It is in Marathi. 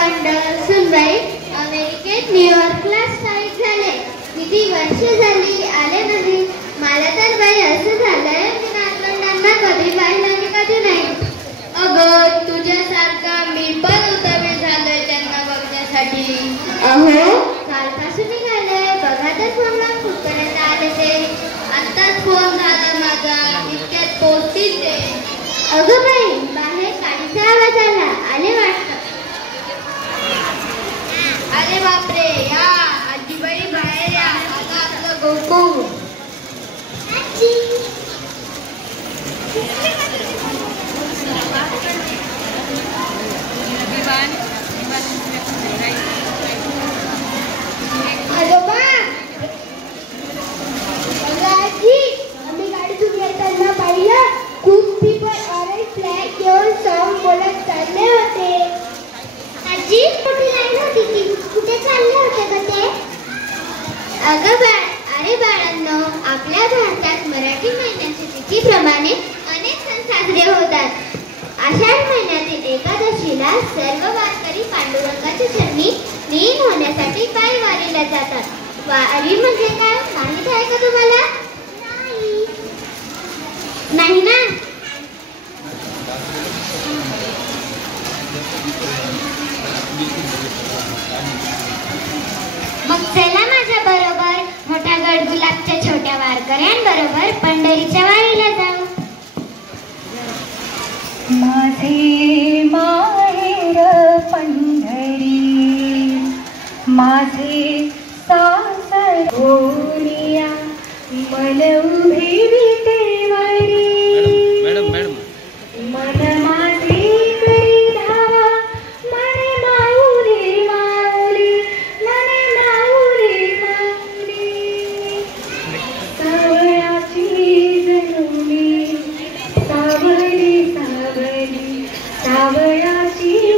बंडल सुनबाई अमेरिकेत न्यूयॉर्कला स्थायिक झाले. किती वर्ष झाली आले नाही. मला तर बाई असं झालंय मी नातवंडांना कधी पाहिलं आणि कधी नाही. अगं तुझ्यासारखा मी पण उतावीळ झालोय त्यांना बघण्यासाठी. अहो कालपासून निघाले बघा तर फोन लावून कुठपर्यंत आले ते. आत्ताच फोन झाला माझा इतक्यात पोहोचतील ते. अगं बाई बाहेर गाडीचा आवाज आला आले वाटतं. अरे बापरे या आजीबाई बाहेर या. आता आपलं गोकू. आम्ही गाडीतून येताना पाहिलं खूप पीपल ऑरेंज फ्लॅग घेऊन सॉन्ग बोलत चालले होते. आजी कुठे लाईन होती ती कुठे चालले होते का ते? अगं बाळ अरे बाळांनो आपल्या भारतात मराठी महिन्याच्या तिथीप्रमाणे अनेक सण साजरे होतात. आषाढ महिन्यातील एकादशीला सर्व वारकरी पांडुरंगाच्या चरणी लीन होण्यासाठी पायी वारीला जातात. वारी म्हणजे काय माहित आहे का तुम्हाला? नाही ना. मग चला माझ्या बरोबर मोठ्या गडगुलाबच्या छोट्या वारकऱ्यांबरोबर पंढरीच्या वारीला जाऊ. माझे माहेर पंढरी माझे सासर गोरिया मन उभी विटेवरी. मन माझे करी धावा मन माऊली माऊली मन माऊली माऊली. सावळाची जनुमी सावली सावली सावळाची